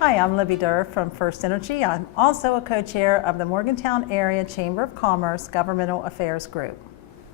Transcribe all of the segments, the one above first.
Hi, I'm Libby Durr from First Energy. I'm also a co-chair of the Morgantown Area Chamber of Commerce Governmental Affairs Group.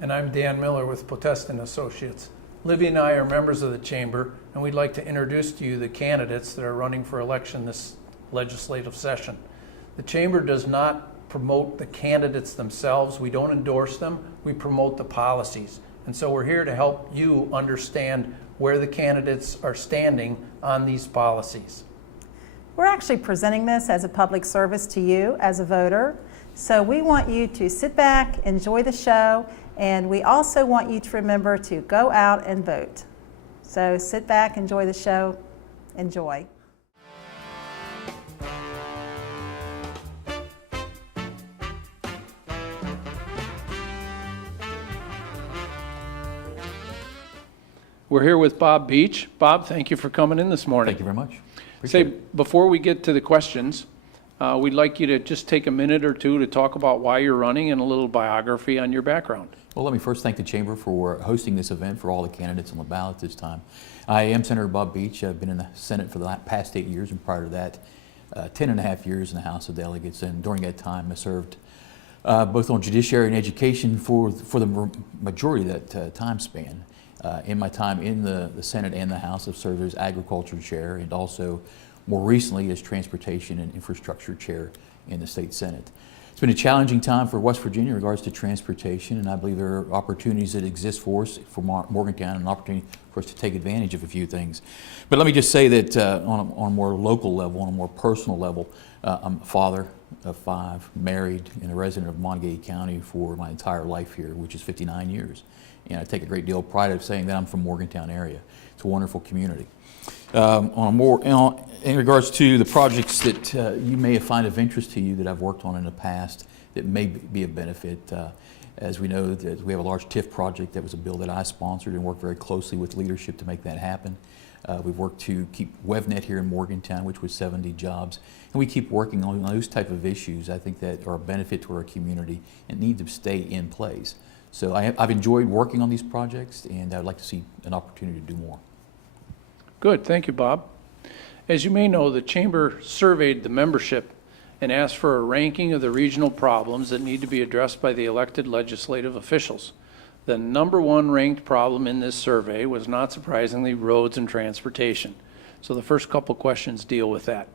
And I'm Dan Miller with Potestan Associates. Libby and I are members of the Chamber, and we'd like to introduce to you the candidates that are running for election this legislative session. The Chamber does not promote the candidates themselves. We don't endorse them. We promote the policies. And so we're here to help you understand where the candidates are standing on these policies. We're actually presenting this as a public service to you as a voter. So we want you to sit back, enjoy the show, and we also want you to remember to go out and vote. So sit back, enjoy the show, enjoy. We're here with Bob Beach. Bob, thank you for coming in this morning. Thank you very much. Before we get to the questions, we'd like you to just take a minute or two to talk about why you're running and a little biography on your background. Well, let me first thank the Chamber for hosting this event for all the candidates on the ballot this time. I am Senator Bob Beach. I've been in the Senate for the past 8 years, and prior to that, 10 and a half years in the House of Delegates. And during that time, I served both on judiciary and education for the majority of that time span. In my time in the Senate and the House, I've served as Agriculture Chair and also more recently as Transportation and Infrastructure Chair in the State Senate. It's been a challenging time for West Virginia in regards to transportation, and I believe there are opportunities that exist for us, for Morgantown, and an opportunity for us to take advantage of a few things. But let me just say that on a more local level, on a more personal level, I'm a father of 5, married, and a resident of Montague County for my entire life here, which is 59 years. And I take a great deal of pride of saying that I'm from Morgantown area. It's a wonderful community. In regards to the projects that you may find of interest to you that I've worked on in the past that may be of benefit, as we know that we have a large TIF project that was a bill that I sponsored and worked very closely with leadership to make that happen. We've worked to keep WEVNet here in Morgantown, which was 70 jobs, and we keep working on those type of issues I think that are a benefit to our community and need to stay in place. So I've enjoyed working on these projects, and I'd like to see an opportunity to do more. Good, thank you, Bob. As you may know, the Chamber surveyed the membership and asked for a ranking of the regional problems that need to be addressed by the elected legislative officials. The #1 ranked problem in this survey was, not surprisingly, roads and transportation. So the first couple questions deal with that.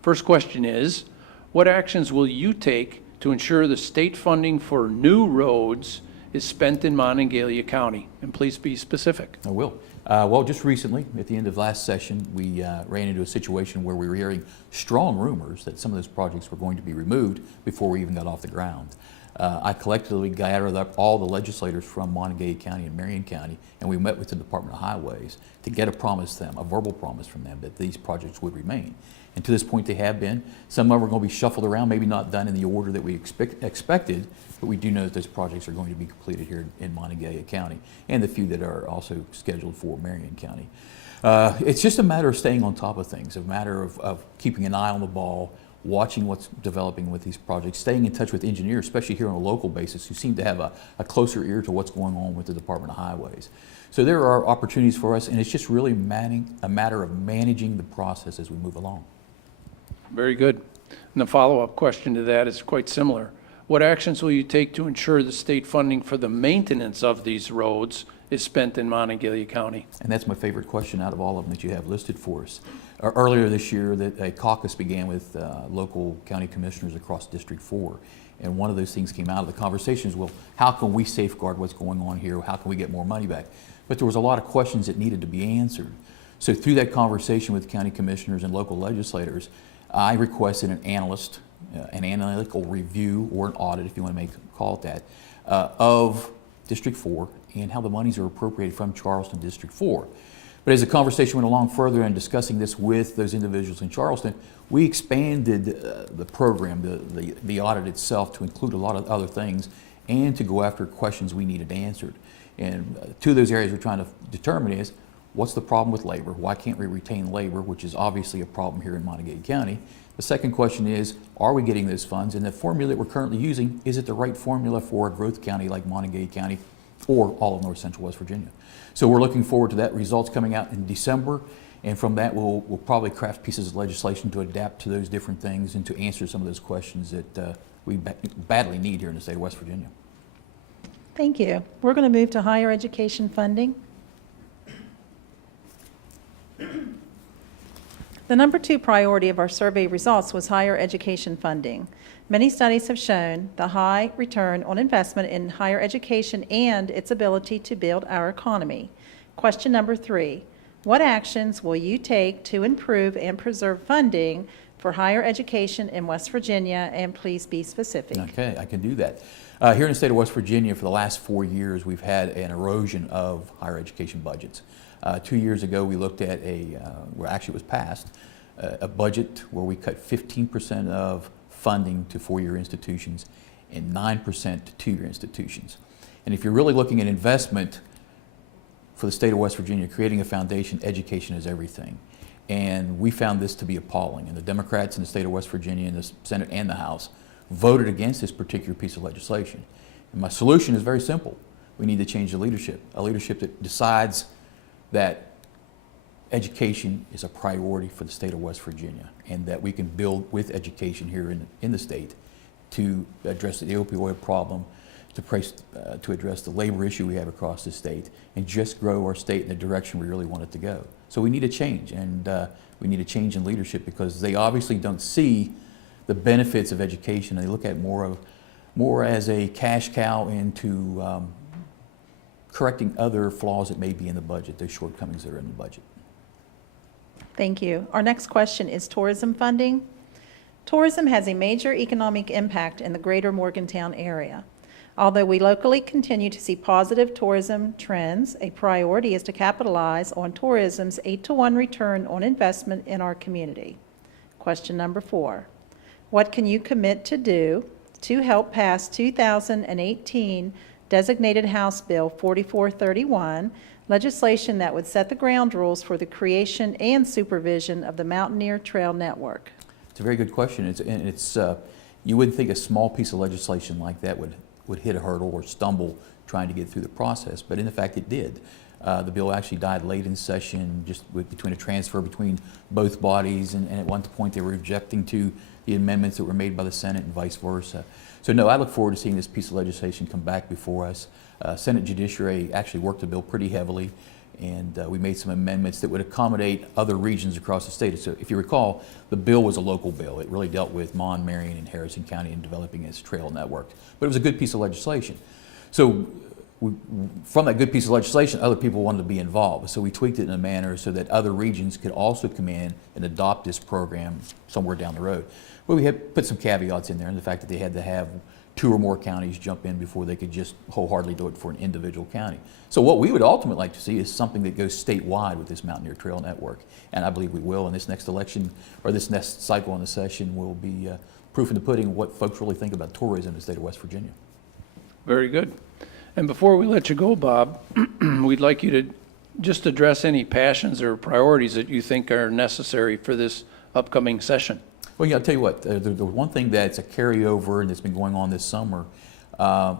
First question is, what actions will you take to ensure the state funding for new roads is spent in Monongalia County? And please be specific. I will. Well, just recently, at the end of last session, we ran into a situation where we were hearing strong rumors that some of those projects were going to be removed before we even got off the ground. I collectively gathered up all the legislators from Montague County and Marion County, and we met with the Department of Highways to get a promise to them, a verbal promise from them that these projects would remain. And to this point they have been. Some of them are going to be shuffled around, maybe not done in the order that we expected, but we do know that those projects are going to be completed here in Montague County, and the few that are also scheduled for Marion County. It's just a matter of staying on top of things, a matter of keeping an eye on the ball, watching what's developing with these projects, staying in touch with engineers, especially here on a local basis, who seem to have a closer ear to what's going on with the Department of Highways. So there are opportunities for us, and it's just really a matter of managing the process as we move along. Very good. And the follow-up question to that is quite similar. What actions will you take to ensure the state funding for the maintenance of these roads is spent in Monongalia County? And that's my favorite question out of all of them that you have listed for us. Earlier this year, a caucus began with local county commissioners across District 4. And one of those things came out of the conversations, well, how can we safeguard what's going on here? How can we get more money back? But there was a lot of questions that needed to be answered. So through that conversation with county commissioners and local legislators, I requested an analytical review or an audit, if you want to call it that, of District 4 and how the monies are appropriated from Charleston District 4. But as the conversation went along further and discussing this with those individuals in Charleston, we expanded the program, the audit itself, to include a lot of other things and to go after questions we needed answered. And two of those areas we're trying to determine is, what's the problem with labor? Why can't we retain labor, which is obviously a problem here in Montague County? The second question is, are we getting those funds? And the formula that we're currently using, is it the right formula for a growth county like Montague County or all of North Central West Virginia? So we're looking forward to that results coming out in December, And from that, we'll probably craft pieces of legislation to adapt to those different things and to answer some of those questions that we badly need here in the state of West Virginia. Thank you. We're going to move to higher education funding. The number 2 priority of our survey results was higher education funding. Many studies have shown the high return on investment in higher education and its ability to build our economy. Question number 3, what actions will you take to improve and preserve funding for higher education in West Virginia? And please be specific. Okay, I can do that. Here in the state of West Virginia, for the last 4 years, we've had an erosion of higher education budgets. 2 years ago, we looked at well, actually it was passed, a budget where we cut 15% of funding to 4-year institutions and 9% to 2-year institutions. And if you're really looking at investment for the state of West Virginia, creating a foundation, education is everything. And we found this to be appalling. And the Democrats in the state of West Virginia, in the Senate and the House, voted against this particular piece of legislation. And my solution is very simple. We need to change the leadership, a leadership that decides that education is a priority for the state of West Virginia, and that we can build with education here in the state to address the opioid problem, to address the labor issue we have across the state, and just grow our state in the direction we really want it to go. So we need a change, and we need a change in leadership, because they obviously don't see the benefits of education. They look at more as a cash cow into correcting other flaws that may be in the budget, those shortcomings that are in the budget. Thank you. Our next question is tourism funding. Tourism has a major economic impact in the greater Morgantown area. Although we locally continue to see positive tourism trends, a priority is to capitalize on tourism's 8-to-1 return on investment in our community. Question number 4. What can you commit to do to help pass 2018 Designated House Bill 4431, legislation that would set the ground rules for the creation and supervision of the Mountaineer Trail Network? It's a very good question. You wouldn't think a small piece of legislation like that would hit a hurdle or stumble trying to get through the process, but in fact it did. The bill actually died late in session, just between a transfer between both bodies, and at one point they were objecting to the amendments that were made by the Senate and vice versa. So no, I look forward to seeing this piece of legislation come back before us. Senate Judiciary actually worked the bill pretty heavily, and we made some amendments that would accommodate other regions across the state. So if you recall, the bill was a local bill. It really dealt with Mon, Marion, and Harrison County in developing its trail network. But it was a good piece of legislation. So from that good piece of legislation, other people wanted to be involved. So we tweaked it in a manner so that other regions could also come in and adopt this program somewhere down the road. But we had put some caveats in there, and the fact that they had to have 2 or more counties jump in before they could just wholeheartedly do it for an individual county. So what we would ultimately like to see is something that goes statewide with this Mountaineer Trail Network. And I believe we will. And this next election, or this next cycle in the session, will be proof in the pudding what folks really think about tourism in the state of West Virginia. Very good. And before we let you go, Bob, we'd like you to just address any passions or priorities that you think are necessary for this upcoming session. Well, yeah, I'll tell you what, the one thing that's a carryover and that's been going on this summer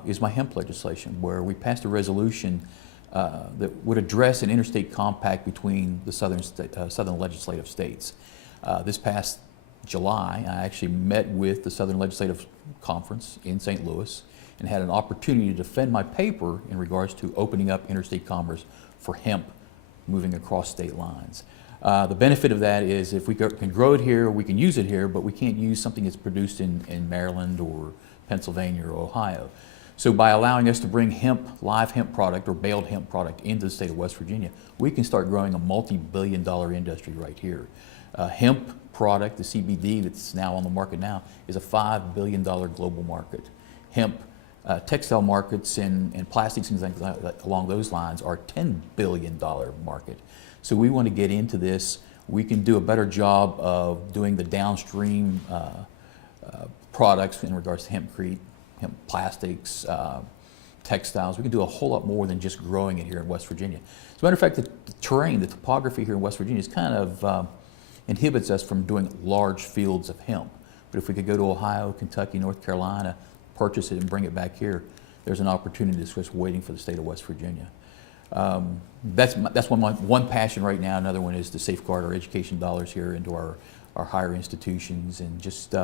is my hemp legislation, where we passed a resolution that would address an interstate compact between the southern legislative states. This past July, I actually met with the Southern Legislative Conference in St. Louis and had an opportunity to defend my paper in regards to opening up interstate commerce for hemp moving across state lines. The benefit of that is if we can grow it here, we can use it here, but we can't use something that's produced in Maryland or Pennsylvania or Ohio. So by allowing us to bring live hemp product or baled hemp product into the state of West Virginia, we can start growing a multi-billion-dollar industry right here. Hemp product, the CBD that's now on the market now, is a $5 billion global market. Hemp textile markets and plastics and things along those lines are $10 billion market. So we want to get into this. We can do a better job of doing the downstream products in regards to hempcrete, hemp plastics, textiles. We can do a whole lot more than just growing it here in West Virginia. As a matter of fact, the terrain, the topography here in West Virginia is kind of inhibits us from doing large fields of hemp. But if we could go to Ohio, Kentucky, North Carolina, purchase it and bring it back here, there's an opportunity that's just waiting for the state of West Virginia. That's one passion right now. Another one is to safeguard our education dollars here into our higher institutions, and just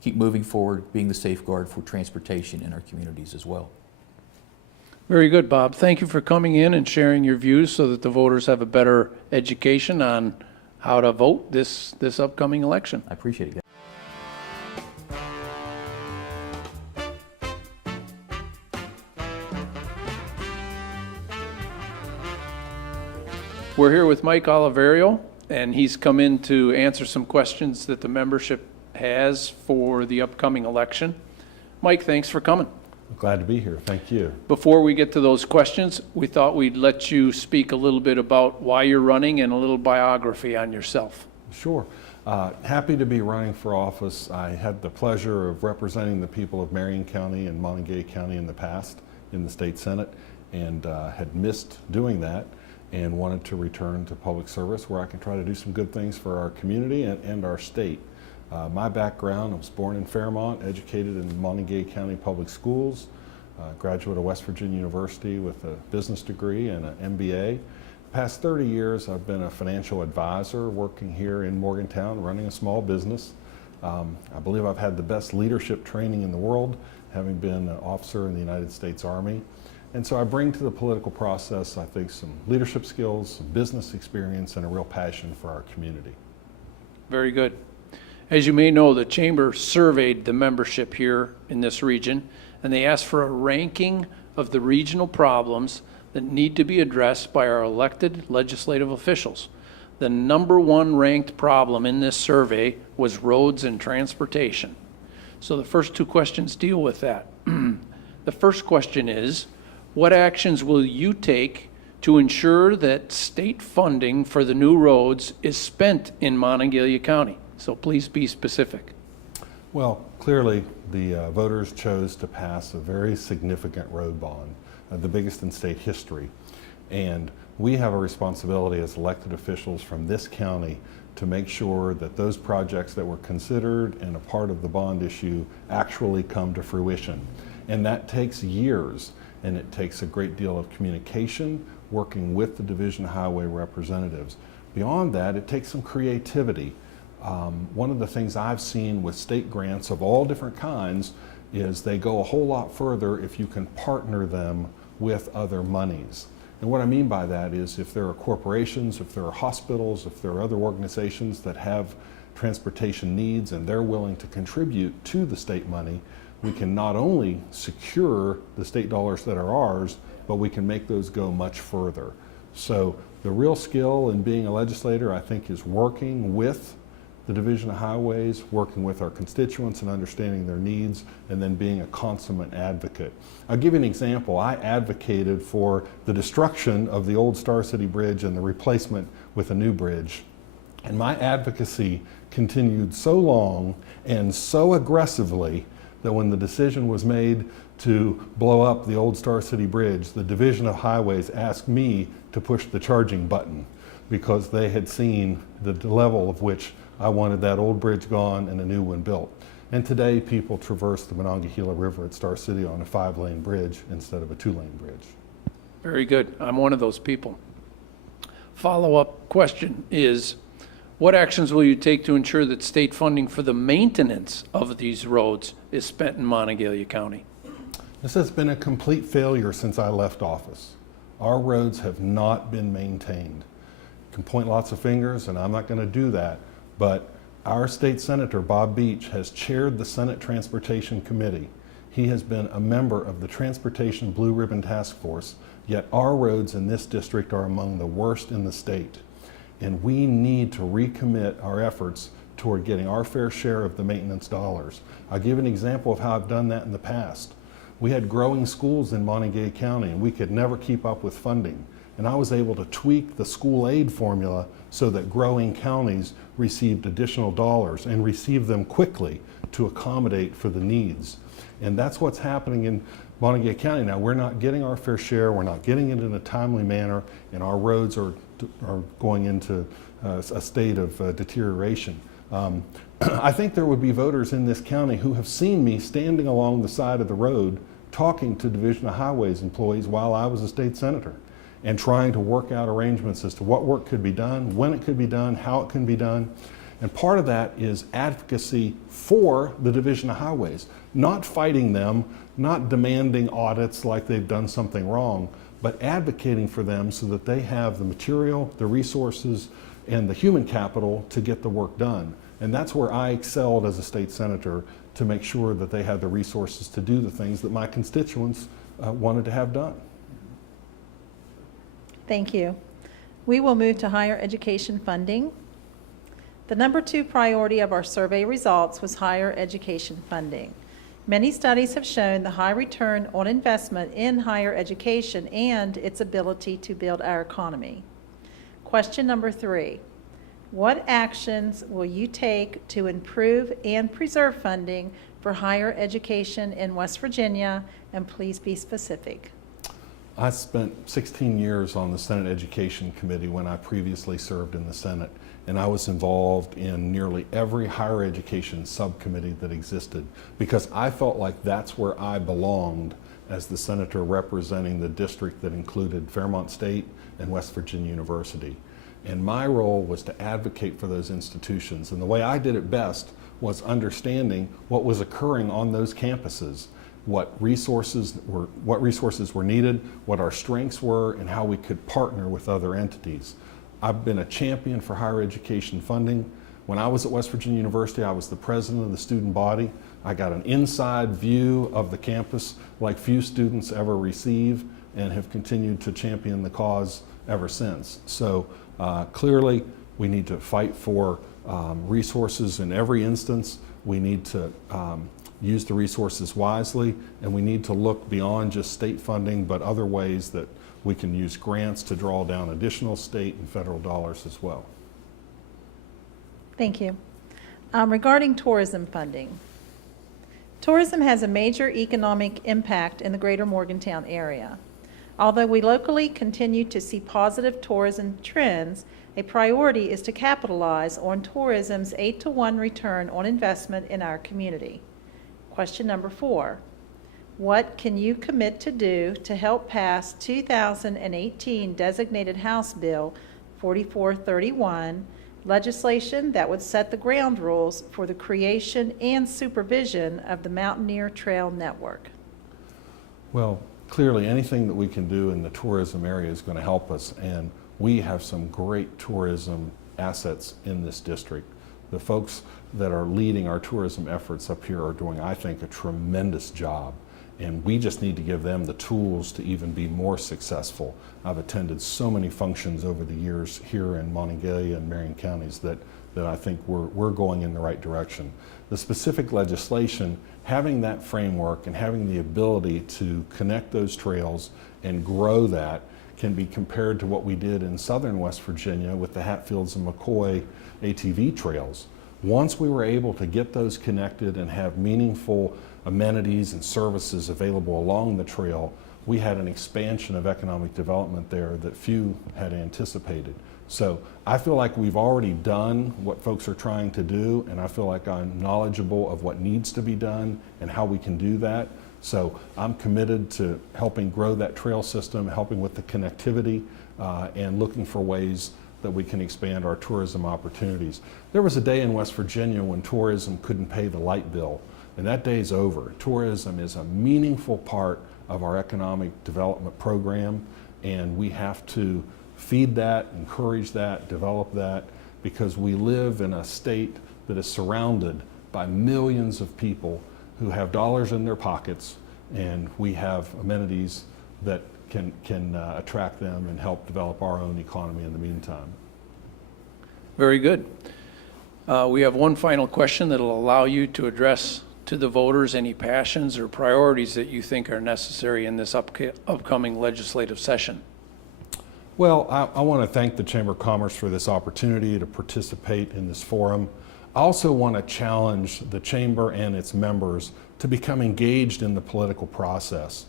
keep moving forward, being the safeguard for transportation in our communities as well. Very good, Bob. Thank you for coming in and sharing your views so that the voters have a better education on how to vote this upcoming election. I appreciate it, guys. We're here with Mike Oliverio, and he's come in to answer some questions that the membership has for the upcoming election. Mike, thanks for coming. Glad to be here. Thank you. Before we get to those questions, we thought we'd let you speak a little bit about why you're running and a little biography on yourself. Sure. Happy to be running for office. I had the pleasure of representing the people of Marion County and Montague County in the past in the state Senate, and had missed doing that and wanted to return to public service where I can try to do some good things for our community and our state. My background, I was born in Fairmont, educated in Montague County Public Schools, graduate of West Virginia University with a business degree and an MBA. Past 30 years, I've been a financial advisor working here in Morgantown, running a small business. I believe I've had the best leadership training in the world, having been an officer in the United States Army. And so I bring to the political process, I think, some leadership skills, some business experience, and a real passion for our community. Very good. As you may know, the Chamber surveyed the membership here in this region, and they asked for a ranking of the regional problems that need to be addressed by our elected legislative officials. The number one ranked problem in this survey was roads and transportation. So the first two questions deal with that. The first question is, what actions will you take to ensure that state funding for the new roads is spent in Monongalia County? So please be specific. Well, clearly the voters chose to pass a very significant road bond, the biggest in state history. And we have a responsibility as elected officials from this county to make sure that those projects that were considered and a part of the bond issue actually come to fruition. And that takes years, and it takes a great deal of communication, working with the Division of Highway representatives. Beyond that, it takes some creativity. One of the things I've seen with state grants of all different kinds is they go a whole lot further if you can partner them with other monies. And what I mean by that is if there are corporations, if there are hospitals, if there are other organizations that have transportation needs and they're willing to contribute to the state money, we can not only secure the state dollars that are ours, but we can make those go much further. So the real skill in being a legislator, I think, is working with the Division of Highways, working with our constituents and understanding their needs, and then being a consummate advocate. I'll give you an example. I advocated for the destruction of the old Star City Bridge and the replacement with a new bridge. And my advocacy continued so long and so aggressively that when the decision was made to blow up the old Star City Bridge, the Division of Highways asked me to push the charging button because they had seen the level of which I wanted that old bridge gone and a new one built. And today people traverse the Monongahela River at Star City on a 5-lane bridge instead of a 2-lane bridge. Very good. I'm one of those people. Follow-up question is, what actions will you take to ensure that state funding for the maintenance of these roads is spent in Monongalia County? This has been a complete failure since I left office. Our roads have not been maintained. You can point lots of fingers, and I'm not going to do that, but our state senator, Bob Beach, has chaired the Senate Transportation Committee. He has been a member of the Transportation Blue Ribbon Task Force, yet our roads in this district are among the worst in the state. And we need to recommit our efforts toward getting our fair share of the maintenance dollars. I'll give an example of how I've done that in the past. We had growing schools in Montague County, and we could never keep up with funding. And I was able to tweak the school aid formula so that growing counties received additional dollars and received them quickly to accommodate for the needs. And that's what's happening in Montague County now. We're not getting our fair share, we're not getting it in a timely manner, and our roads are going into a state of deterioration. I think there would be voters in this county who have seen me standing along the side of the road talking to Division of Highways employees while I was a state senator. and trying to work out arrangements as to what work could be done, when it could be done, how it can be done. And part of that is advocacy for the Division of Highways, not fighting them, not demanding audits like they've done something wrong, but advocating for them so that they have the material, the resources, and the human capital to get the work done. And that's where I excelled as a state senator, to make sure that they had the resources to do the things that my constituents wanted to have done. Thank you. We will move to higher education funding. The number 2 priority of our survey results was higher education funding. Many studies have shown the high return on investment in higher education and its ability to build our economy. Question number 3. What actions will you take to improve and preserve funding for higher education in West Virginia? And please be specific. I spent 16 years on the Senate Education Committee when I previously served in the Senate, and I was involved in nearly every higher education subcommittee that existed, because I felt like that's where I belonged as the senator representing the district that included Fairmont State and West Virginia University. And my role was to advocate for those institutions. And the way I did it best was understanding what was occurring on those campuses, what resources were needed, what our strengths were, and how we could partner with other entities. I've been a champion for higher education funding. When I was at West Virginia University, I was the president of the student body. I got an inside view of the campus like few students ever receive, and have continued to champion the cause ever since. So clearly, we need to fight for resources in every instance. We need to use the resources wisely, and we need to look beyond just state funding, but other ways that we can use grants to draw down additional state and federal dollars as well. Thank you. Regarding tourism funding. Tourism has a major economic impact in the greater Morgantown area. Although we locally continue to see positive tourism trends, a priority is to capitalize on tourism's 8-to-1 return on investment in our community. Question number 4. What can you commit to do to help pass 2018 Designated House Bill 4431, legislation that would set the ground rules for the creation and supervision of the Mountaineer Trail Network? Well, clearly anything that we can do in the tourism area is going to help us, and we have some great tourism assets in this district. The folks that are leading our tourism efforts up here are doing, I think, a tremendous job, and we just need to give them the tools to even be more successful. I've attended so many functions over the years here in Monongalia and Marion counties that I think we're going in the right direction. The specific legislation, having that framework and having the ability to connect those trails and grow that, can be compared to what we did in southern West Virginia with the Hatfields and McCoy ATV trails. Once we were able to get those connected and have meaningful amenities and services available along the trail, we had an expansion of economic development there that few had anticipated. So I feel like we've already done what folks are trying to do, and I feel like I'm knowledgeable of what needs to be done and how we can do that. So I'm committed to helping grow that trail system, helping with the connectivity, and looking for ways that we can expand our tourism opportunities. There was a day in West Virginia when tourism couldn't pay the light bill, and that day's over. Tourism is a meaningful part of our economic development program, and we have to feed that, encourage that, develop that, because we live in a state that is surrounded by millions of people who have dollars in their pockets, and we have amenities that can attract them and help develop our own economy in the meantime. Very good. We have one final question that will allow you to address to the voters any passions or priorities that you think are necessary in this upcoming legislative session. Well, I want to thank the Chamber of Commerce for this opportunity to participate in this forum. I also want to challenge the Chamber and its members to become engaged in the political process.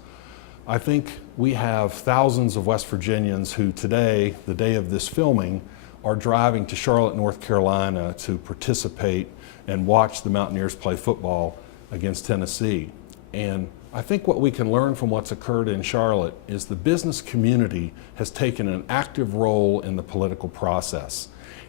I think we have thousands of West Virginians who today, the day of this filming, are driving to Charlotte, North Carolina to participate and watch the Mountaineers play football against Tennessee. And I think what we can learn from what's occurred in Charlotte is the business community has taken an active role in the political process.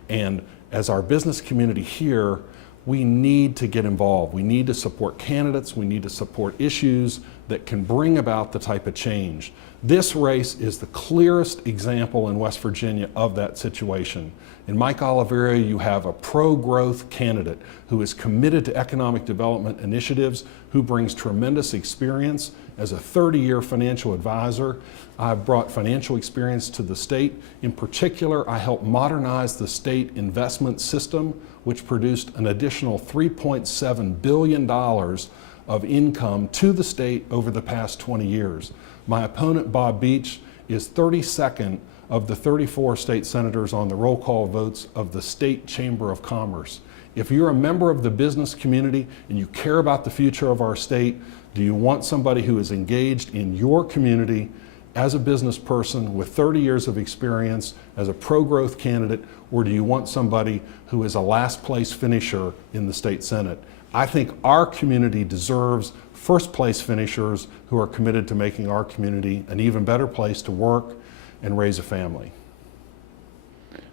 And as our business community here, we need to get involved. We need to support candidates. We need to support issues that can bring about the type of change. This race is the clearest example in West Virginia of that situation. In Mike Oliverio, you have a pro-growth candidate who is committed to economic development initiatives, who brings tremendous experience as a 30-year financial advisor. I've brought financial experience to the state. In particular, I helped modernize the state investment system, which produced an additional $3.7 billion of income to the state over the past 20 years. My opponent, Bob Beach, is 32nd of the 34 state senators on the roll call votes of the State Chamber of Commerce. If you're a member of the business community and you care about the future of our state, do you want somebody who is engaged in your community as a business person with 30 years of experience as a pro-growth candidate, or do you want somebody who is a last place finisher in the state Senate? I think our community deserves first place finishers who are committed to making our community an even better place to work and raise a family.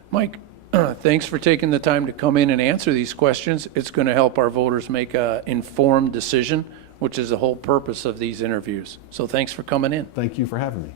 Mike, thanks for taking the time to come in and answer these questions. It's going to help our voters make an informed decision, which is the whole purpose of these interviews. So thanks for coming in. Thank you for having me.